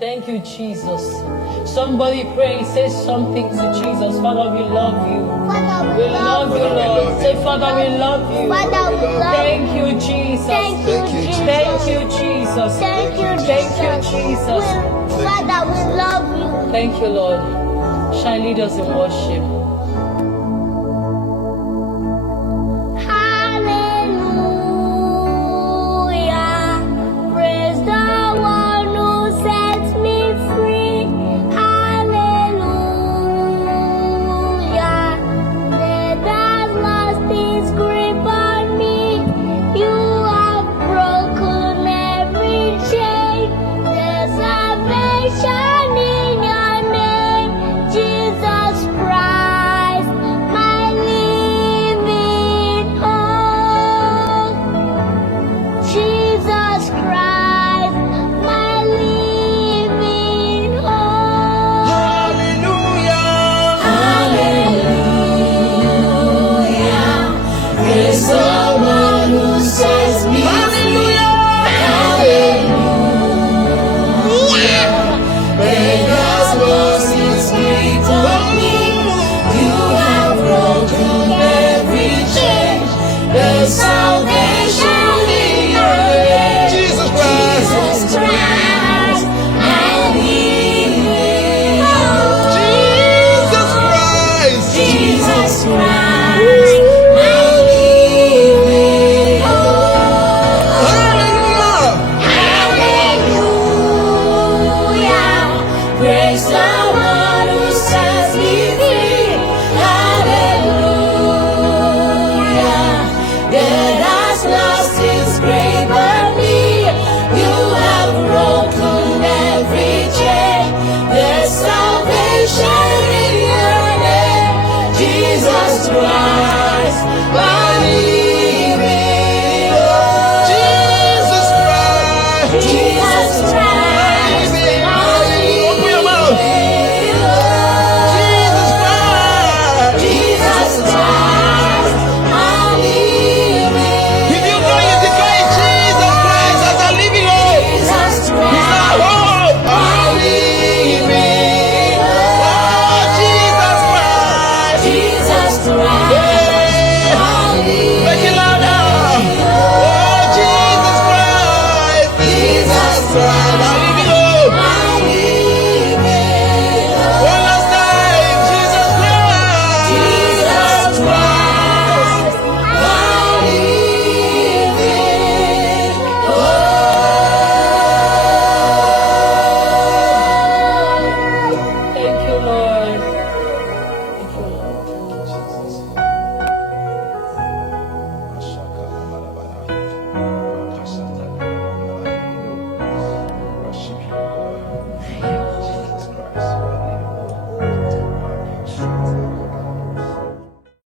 Thank you, Jesus. Somebody pray, say something to Jesus. Father, we love you. Father, We love you, Lord. Say, Father, we love you. Father, we love Thank you, Jesus. Thank you, Jesus. Thank you, Jesus. Thank you, Thank you, Jesus. Father, we love you. Thank you, Lord. Shine, lead us in worship. Praise the